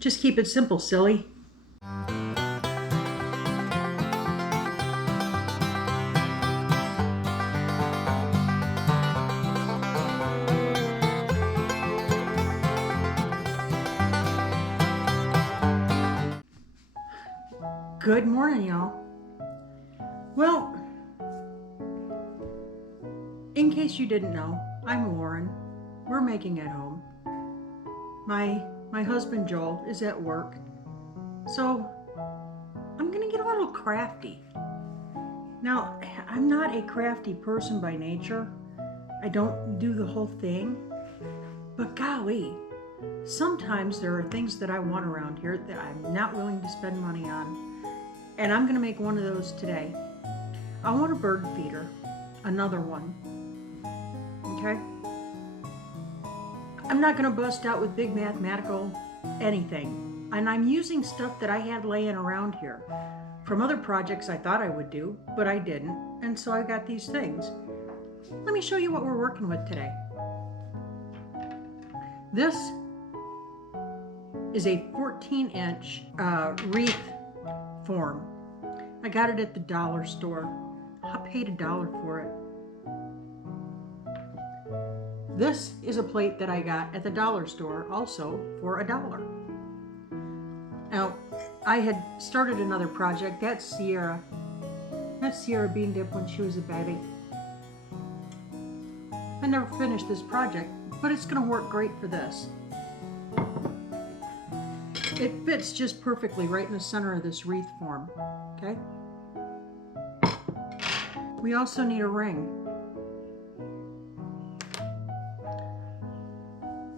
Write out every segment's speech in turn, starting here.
Just keep it simple, silly. Good morning, y'all. Well, in case you didn't know, I'm Lauren. We're making it home. My husband Joel is at work, so I'm gonna get a little crafty. Now, I'm not a crafty person by nature. I don't do the whole thing, but golly, sometimes there are things that I want around here that I'm not willing to spend money on, and I'm gonna make one of those today. I want a bird feeder, another one, okay? I'm not gonna bust out with big mathematical anything, and I'm using stuff that I had laying around here from other projects I thought I would do, but I didn't, and so I got these things. Let me show you what we're working with today. This is a 14-inch wreath form. I got it at the dollar store. I paid $1 for it. This is a plate that I got at the dollar store also for $1. Now, I had started another project. That's Sierra bean dip when she was a baby. I never finished this project, but it's gonna work great for this. It fits just perfectly right in the center of this wreath form, okay? We also need a ring.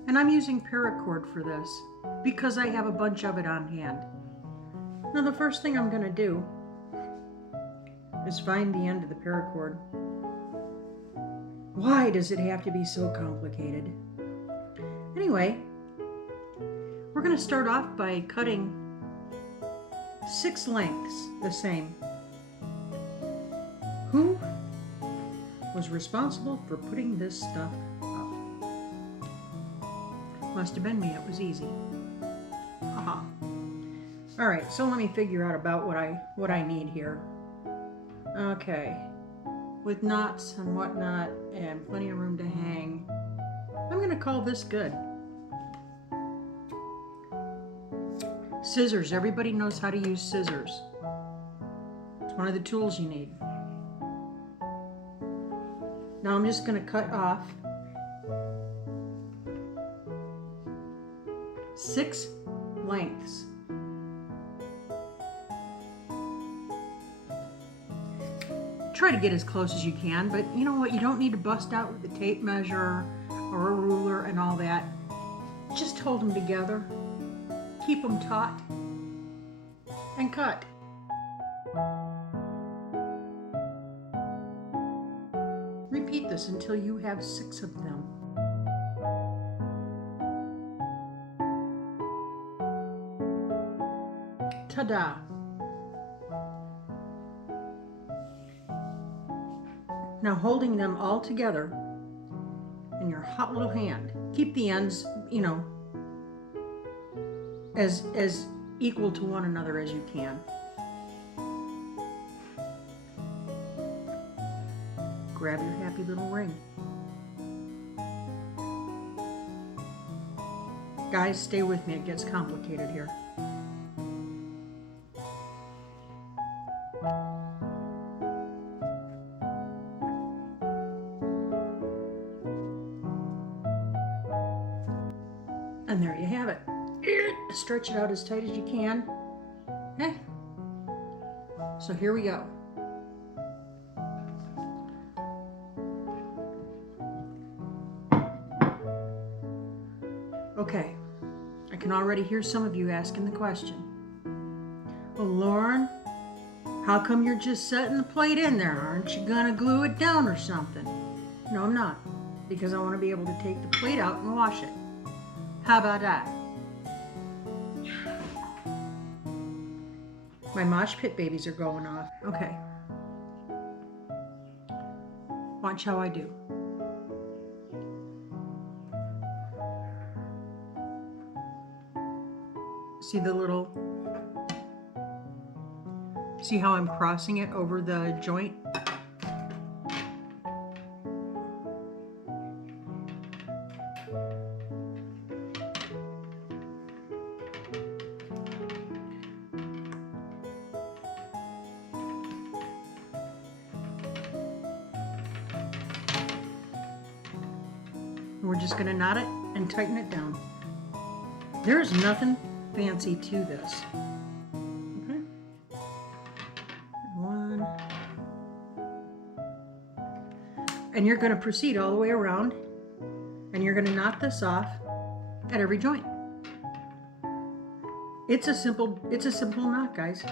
And I'm using paracord for this because I have a bunch of it on hand. Now the first thing I'm gonna do is find the end of the paracord. Why does it have to be so complicated? Anyway, we're gonna start off by cutting 6 lengths the same. Who was responsible for putting this stuff up? Must have been me, it was easy. Aha. All right, so let me figure out about what I need here. Okay, with knots and whatnot and plenty of room to hang, I'm gonna call this good. Scissors, everybody knows how to use scissors. It's one of the tools you need. Now I'm just gonna cut off 6 lengths. Try to get as close as you can, but you know what? You don't need to bust out with a tape measure or a ruler and all that. Just hold them together, keep them taut, and cut. Repeat this until you have 6 of them. Ta-da! Now holding them all together in your hot little hand, keep the ends, as equal to one another as you can. Grab your happy little ring. Guys, stay with me, it gets complicated here. And there you have it. Stretch it out as tight as you can. Okay. So here we go. Okay, I can already hear some of you asking the question. Well, Lauren, how come you're just setting the plate in there? Aren't you gonna glue it down or something? No, I'm not, because I want to be able to take the plate out and wash it. How about that? My mosh pit babies are going off. Okay. Watch how I do. See the little, see how I'm crossing it over the joint? We're just going to knot it and tighten it down. There is nothing fancy to this. Okay. One. And you're going to proceed all the way around, and you're going to knot this off at every joint. It's a simple knot, guys.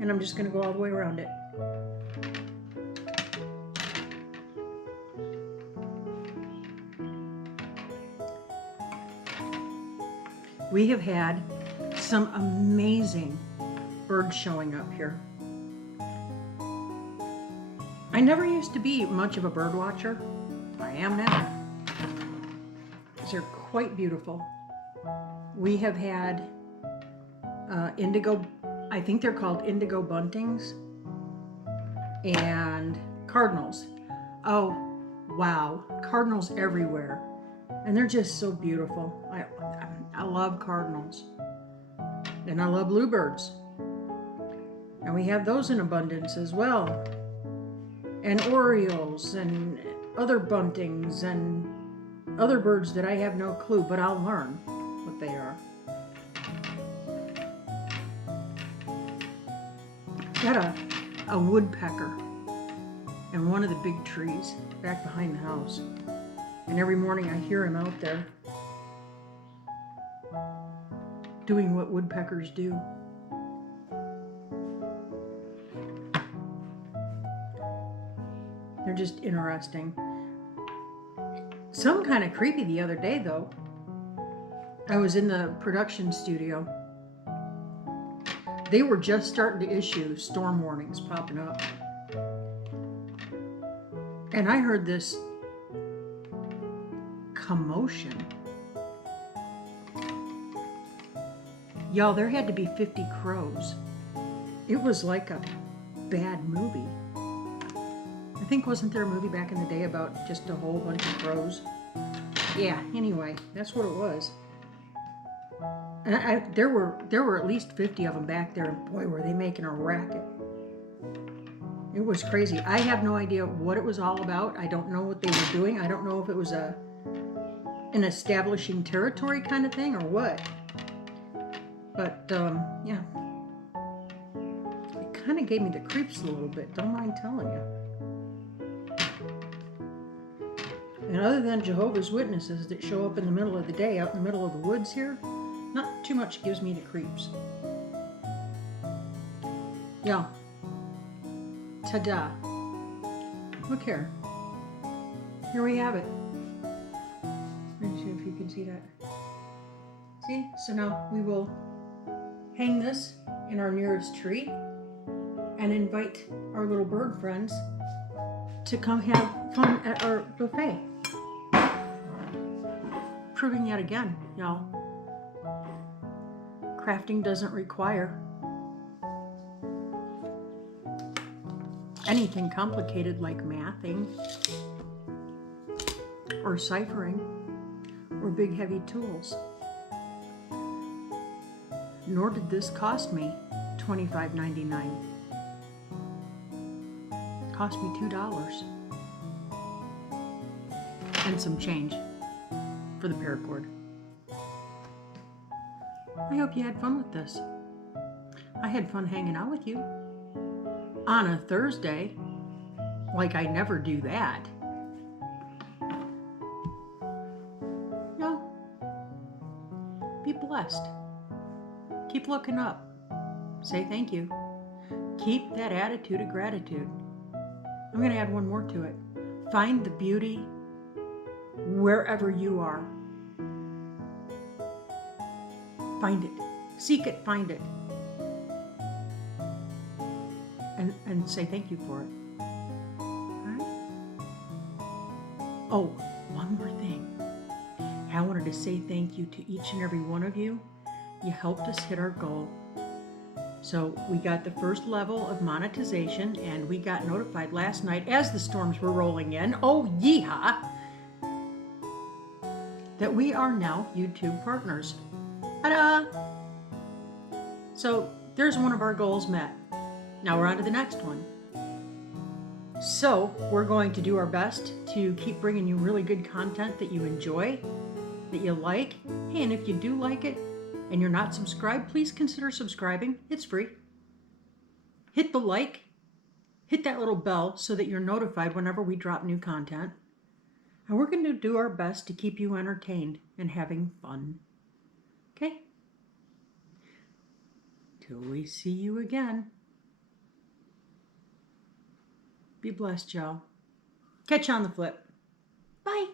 And I'm just going to go all the way around it. We have had some amazing birds showing up here. I never used to be much of a bird watcher. I am now. They're quite beautiful. We have had indigo, I think they're called indigo buntings, and cardinals. Oh, wow, cardinals everywhere. And they're just so beautiful. I love cardinals. And I love bluebirds. And we have those in abundance as well. And orioles and other buntings and other birds that I have no clue, but I'll learn what they are. Got a woodpecker in one of the big trees back behind the house. And every morning I hear him out there doing what woodpeckers do. They're just interesting. Some kind of creepy the other day though. I was in the production studio. They were just starting to issue storm warnings popping up. And I heard this commotion. Y'all, there had to be 50 crows. It was like a bad movie. I think, wasn't there a movie back in the day about just a whole bunch of crows? Yeah, anyway, that's what it was. And there were at least 50 of them back there, and boy, were they making a racket. It was crazy. I have no idea what it was all about. I don't know what they were doing. I don't know if it was an establishing territory kind of thing or what. But, yeah. It kind of gave me the creeps a little bit, don't mind telling you. And other than Jehovah's Witnesses that show up in the middle of the day out in the middle of the woods here, not too much gives me the creeps. Yeah. Ta-da. Look here. Here we have it. Let me see if you can see that. See? So now we will hang this in our nearest tree and invite our little bird friends to come have fun at our buffet. Proving yet again, y'all, crafting doesn't require anything complicated like mathing or ciphering or big heavy tools. Nor did this cost me $25.99. Cost me $2 and some change for the paracord. I hope you had fun with this. I had fun hanging out with you on a Thursday, like I never do that. No. Be blessed. Keep looking up. Say thank you. Keep that attitude of gratitude. I'm going to add one more to it. Find the beauty wherever you are. Find it. Seek it, find it. And say thank you for it. All right? Oh, one more thing. I wanted to say thank you to each and every one of you. You helped us hit our goal. So we got the first level of monetization, and we got notified last night as the storms were rolling in, oh yeehaw, that we are now YouTube partners. Ta-da! So there's one of our goals met. Now we're on to the next one. So we're going to do our best to keep bringing you really good content that you enjoy, that you like. Hey, and if you do like it and you're not subscribed, please consider subscribing. It's free. Hit the like, hit that little bell so that you're notified whenever we drop new content. And we're going to do our best to keep you entertained and having fun. Okay? Till we see you again. Be blessed, y'all. Catch you on the flip. Bye.